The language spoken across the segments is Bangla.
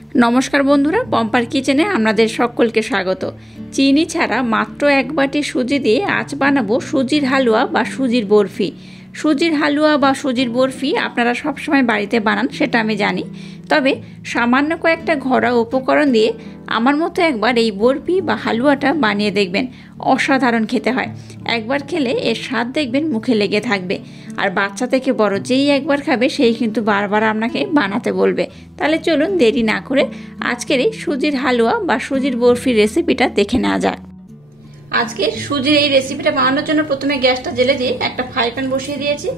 নমস্কার বন্ধুরা, পম্পার কিচেনে আপনাদের সকলকে স্বাগত। চিনি ছাড়া মাত্র এক বাটি সুজি দিয়ে আজ বানাবো সুজির হালুয়া বা সুজির বরফি। সুজির হালুয়া বা সুজির বরফি আপনারা সবসময় বাড়িতে বানান, সেটা আমি জানি। তবে সামান্য কয়েকটা ঘরোয়া উপকরণ দিয়ে আমার মতো একবার এই বরফি বা হালুয়াটা বানিয়ে দেখবেন, অসাধারণ খেতে হয়। একবার খেলে এর স্বাদ দেখবেন মুখে লেগে থাকবে। আর বাচ্চা থেকে বড় যেই একবার খাবে সেই কিন্তু বারবার আপনাকে বানাতে বলবে। তাহলে চলুন দেরি না করে আজকের এই সুজির হালুয়া বা সুজির বরফির রেসিপিটা দেখে নেওয়া যাক। আজকে সুজির এই রেসিপিটা বানানোর জন্য প্রথমে গ্যাসটা জ্বেলে দিয়ে একটা ফ্রাই প্যান বসিয়ে দিয়েছি।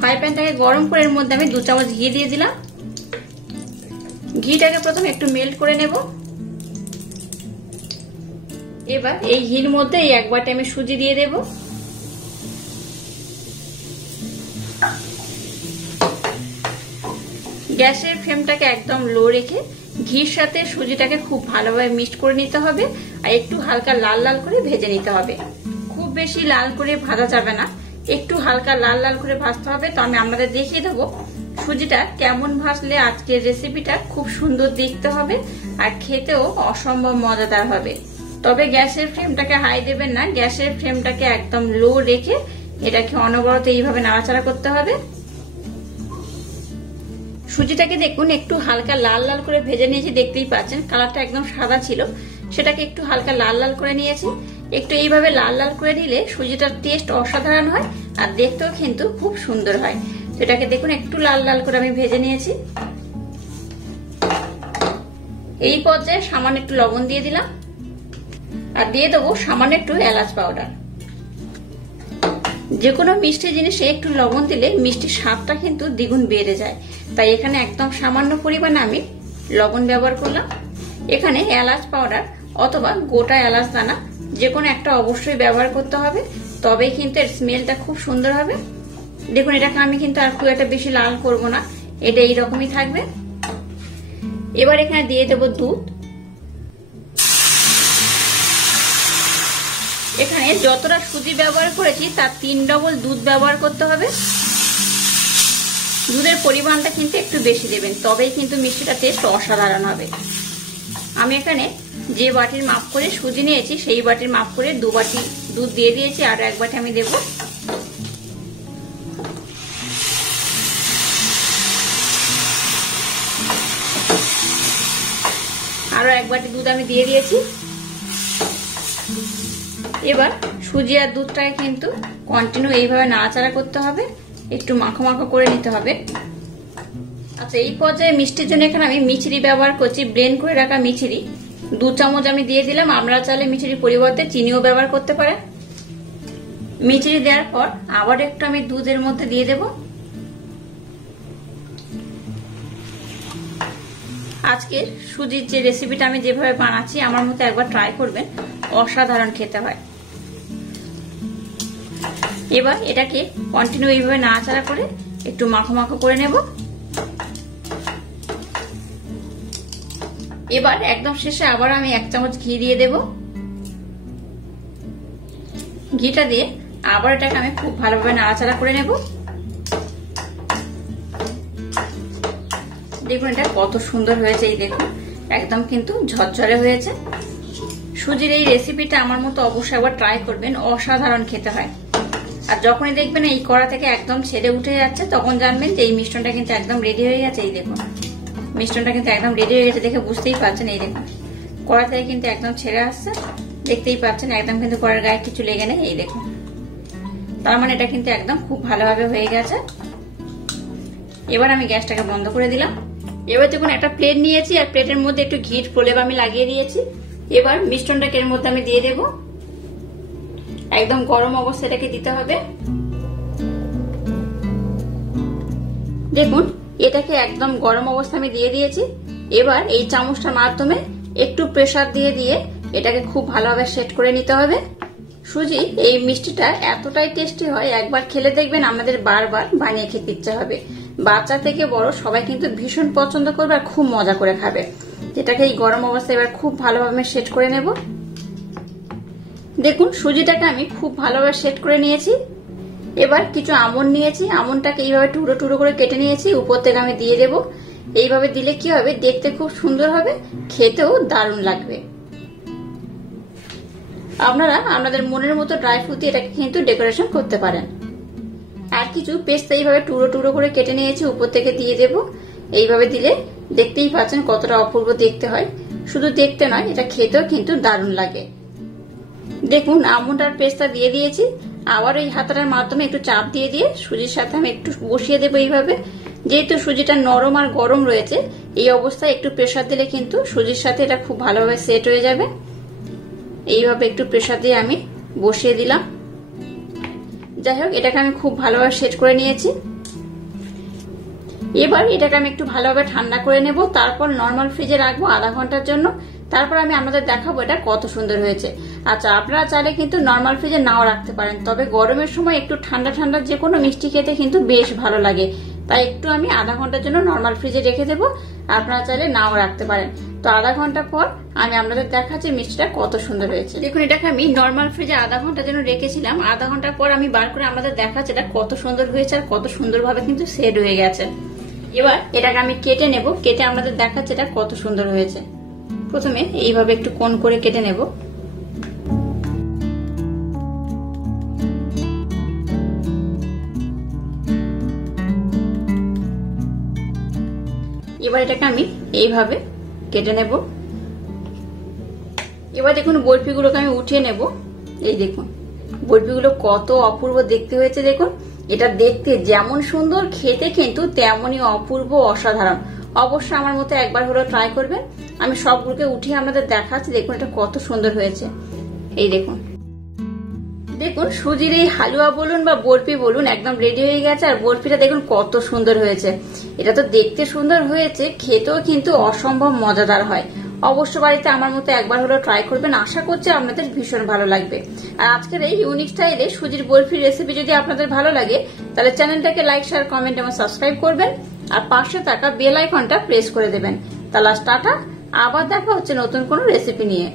ফ্রাই প্যানটাকে গরম করে এর মধ্যে আমি 2 চামচ ঘি দিয়ে দিলাম। ঘিটাকে প্রথমে একটু মেল্ট করে নেব। এবার এই ঘির মধ্যে এই এক বাটি আমি সুজি দিয়ে দেব। গ্যাসের ফ্লেমটাকে একদম লো রেখে ঘির সাথে সুজিটাকে খুব ভালোভাবে মিক্সড করে নিতে হবে আর একটু হালকা লাল লাল করে ভেজে নিতে হবে। খুব বেশি লাল করে ভাজা যাবে না, একটু হালকা লাল লাল করে ভাজতে হবে। তো আমি আপনাদের দেখিয়ে দেবো সুজিটা কেমন ভাজলে আজকের রেসিপিটা খুব সুন্দর দেখতে হবে আর খেতেও অসম্ভব মজাদার হবে। তবে গ্যাসের ফ্লেমটাকে হাই দেবেন না, গ্যাসের ফ্লেমটাকে একদম লো রেখে এটাকে অনবরত এইভাবে নাড়াচাড়া করতে হবে। সুজিটাকে দেখুন একটু হালকা লাল লাল করে ভেজে নিয়েছি, দেখতেই পাচ্ছেন কালারটা একদম সাদা ছিল, সেটাকে একটু হালকা লাল লাল করে নিয়েছি। একটু এইভাবে লাল লাল করে নিলে সুজিটার টেস্ট অসাধারণ হয় আর দেখতেও কিন্তু খুব সুন্দর হয়। সেটাকে দেখুন একটু লাল লাল করে আমি ভেজে নিয়েছি। এই পর্যায়ে সামান্য একটু লবণ দিয়ে দিলাম আর দিয়ে দেবো সামান্য একটু এলাচ পাউডার। যে কোনো মিষ্টি জিনিসে একটু লবণ দিলে মিষ্টির স্বাদটা কিন্তু দ্বিগুণ বেড়ে যায়, তাই এখানে একদম সামান্য পরিমাণে আমি লবণ ব্যবহার করলাম। এখানে এলাচ পাউডার অথবা গোটা এলাচ দানা যে কোনো একটা অবশ্যই ব্যবহার করতে হবে, তবেই কিন্তু এর স্মেলটা খুব সুন্দর হবে। দেখুন এটাকে আমি কিন্তু আর খুব একটা বেশি লাল করব না, এটা এইরকমই থাকবে। এবার এখানে দিয়ে দেবো দুধ। এখানে যতটা সুজি ব্যবহার করেছি তার 3 ডবল দুধ ব্যবহার করতে হবে। দুধের পরিমাণটা কিন্তু একটু বেশি দেবেন, তবেই কিন্তু মিষ্টিটা টেস্ট অসাধারণ হবে। আমি এখানে যে বাটির মাপ করে সুজি নিয়েছি সেই বাটির মাপ করে 2 বাটি দুধ দিয়ে দিয়েছি, আর 1 বাটি আমি দেব। আরো 1 বাটি দুধ আমি দিয়ে দিয়েছি। এবার সুজি আর দুধটাকে কিন্তু কন্টিনিউ এইভাবে নাড়াচাড়া করতে হবে, একটু মাখো মাখো করে নিতে হবে। আচ্ছা, এই পর্যায়ে মিষ্টির জন্য এখানে আমি মিছরি ব্যবহার করছি, ব্লেন্ড করে রাখা মিছরি 2 চামচ আমি দিয়ে দিলাম। আপনারা চাইলে মিছরির পরিবর্তে চিনিও ব্যবহার করতে পারেন। মিছরি দেওয়ার পর আবার একটু আমি দুধের মধ্যে দিয়ে দেব। আজকের সুজির যে রেসিপিটা আমি যেভাবে বানাচ্ছি আমার মতো একবার ট্রাই করবেন, অসাধারণ খেতে হয়। এবার এটাকে কন্টিনিউ এইভাবে নাড়াচাড়া করে একটু মাখো মাখো করে নেব। এবার একদম শেষে আবার আমি 1 চামচ ঘি দিয়ে দেব। ঘিটা দিয়ে আবার এটাকে আমি খুব ভালোভাবে নাড়াচাড়া করে নেব। দেখুন এটা কত সুন্দর হয়েছে, এই দেখুন একদম কিন্তু ঝরঝরে হয়েছে। সুজির এই রেসিপিটা আমার মতো অবশ্যই একবার ট্রাই করবেন, অসাধারণ খেতে হয়। আর যখনই দেখবেন এই কড়া থেকে একদম ছেড়ে উঠে যাচ্ছে তখন জানবেন যে এই মিশ্রণটা কিন্তু একদম রেডি হয়ে গেছে। এই দেখুন মিশ্রণটা কিন্তু একদম রেডি হয়ে গেছে, দেখে বুঝতেই পারছেন। এই দেখুন কড়া থেকে কিন্তু একদম ছেড়ে আসছে, দেখতেই পাচ্ছেন একদম কিন্তু কড়ার গায়ে কিছু লেগে নেই। এই দেখুন, তার মানে এটা কিন্তু একদম খুব ভালোভাবে হয়ে গেছে। এবার আমি গ্যাসটাকে বন্ধ করে দিলাম। এবার দেখুন একটা প্লেট নিয়েছি আর প্লেটের মধ্যে একটু ঘির প্রলেপ আমি লাগিয়ে দিয়েছি। এবার মিশ্রণটাকে এর মধ্যে আমি দিয়ে দেব। একদম গরম অবস্থাটাকে দিতে হবে। দেখুন এটাকে একদম গরম অবস্থা আমি দিয়ে দিয়েছি। এবার এই চামচটার মাধ্যমে একটু প্রেসার দিয়ে দিয়ে এটাকে খুব ভালোভাবে সেট করে নিতে হবে। সুজি এই মিষ্টিটা এতটাই টেস্টি হয়, একবার খেলে দেখবেন আমাদের বারবার বানিয়ে খেতে ইচ্ছে হবে। বাচ্চা থেকে বড় সবাই কিন্তু ভীষণ পছন্দ করবে আর খুব মজা করে খাবে। যেটাকে এই গরম অবস্থায় এবার খুব ভালোভাবে সেট করে নেব। দেখুন সুজিটাকে আমি খুব ভালোভাবে সেট করে নিয়েছি। এবার কিছু আমন্ড নিয়েছি, আমন্ডটাকে এইভাবে টুকরো টুকরো করে কেটে নিয়েছি, উপর থেকে আমি দিয়ে দেব। এইভাবে দিলে কি হবে, দেখতে খুব সুন্দর হবে, খেতেও দারুণ লাগবে। আপনারা আপনাদের মনের মতো ড্রাই ফ্রুট দিয়ে এটাকে কিন্তু ডেকোরেশন করতে পারেন। আর কিছু পেস্তা এইভাবে টুকরো টুকরো করে কেটে নিয়েছি, উপর থেকে দিয়ে দেব। এইভাবে দিলে দেখতেই পাচ্ছেন কতটা অপূর্ব দেখতে হয়। শুধু দেখতে নয়, এটা খেতেও কিন্তু দারুণ লাগে। দেখুন আমন্ড আর পেস্তা দিয়ে দিয়েছি। আবার এই হাতাটার মাধ্যমে একটু চাপ দিয়ে দিয়ে সুজির সাথে আমি একটু বসিয়ে দেবো এইভাবে। যেহেতু সুজিটা নরম আর গরম রয়েছে, এই অবস্থায় একটু প্রেসার দিলে কিন্তু সুজির সাথে এটা খুব ভালোভাবে সেট হয়ে যাবে। এইভাবে একটু প্রেসার দিয়ে আমি বসিয়ে দিলাম। যাই হোক, এটাকে আমি খুব ভালোভাবে সেট করে নিয়েছি। এবার এটাকে আমি একটু ভালোভাবে ঠান্ডা করে নেব, তারপর নর্মাল ফ্রিজে রাখবো আধা ঘন্টার জন্য। তারপর আমি আপনাদের দেখাবো এটা কত সুন্দর হয়েছে। আচ্ছা, আপনারা চাইলে কিন্তু নর্মাল ফ্রিজে নাও রাখতে পারেন, তবে গরমের সময় একটু ঠান্ডা ঠান্ডা যে কোনো মিষ্টি খেতে কিন্তু বেশ ভালো লাগে। তাই একটু আমি আধা ঘন্টার জন্য নর্মাল ফ্রিজে রেখে দেবো। আপনারা চাইলে নাও রাখতে পারেন। তো আধা ঘন্টা পর আমি আপনাদের দেখাচ্ছি মিষ্টিটা কত সুন্দর হয়েছে। দেখুন, এটাকে আমি নর্মাল ফ্রিজে আধা ঘন্টার জন্য রেখেছিলাম। আধা ঘন্টা পর আমি বার করে আপনাদের দেখাচ্ছি এটা কত সুন্দর হয়েছে আর কত সুন্দরভাবে কিন্তু সেট হয়ে গেছে। এবার এটাকে আমি কেটে নেব, কেটে আপনাদের দেখাচ্ছি এটা কত সুন্দর হয়েছে। প্রথমে এইভাবে একটু কোণ করে কেটে নেব। এবার এটাকে আমি এইভাবে কেটে নেব। এবার দেখুন বরফিগুলোকে আমি উঠিয়ে নেব। এই দেখুন বরফিগুলো কত অপূর্ব দেখতে হয়েছে। দেখুন, এটা দেখতে যেমন সুন্দর, খেতে কিন্তু তেমনই অপূর্ব, অসাধারণ। অবশ্যই আমার মতো একবার হলেও ট্রাই করবেন। আমি সবগুলোকে উঠিয়ে আপনাদের দেখাচ্ছি। দেখুন এটা কত সুন্দর হয়েছে। এই দেখুন, দেখুন সুজির এই হালুয়া বলুন বা বরফি বলুন একদম রেডি হয়ে গেছে। আর বরফিটা দেখুন কত সুন্দর হয়েছে। এটা তো দেখতে সুন্দর হয়েছে, খেতেও কিন্তু অসম্ভব মজাদার হয়। অবশ্য বাড়িতে আমার মতো একবার হলেও ট্রাই করবেন। আশা করছি আপনাদের ভীষণ ভালো লাগবে। আর আজকের এই ইউনিক স্টাইলে সুজির বরফির রেসিপি যদি আপনাদের ভালো লাগে, তাহলে চ্যানেলটাকে লাইক, শেয়ার, কমেন্ট এবং সাবস্ক্রাইব করবেন। আর পাশে থাকা বেল আইকনটা প্রেস করে দেবেন। তাহলে টাটা, আবার দেখা হচ্ছে নতুন কোনো রেসিপি নিয়ে।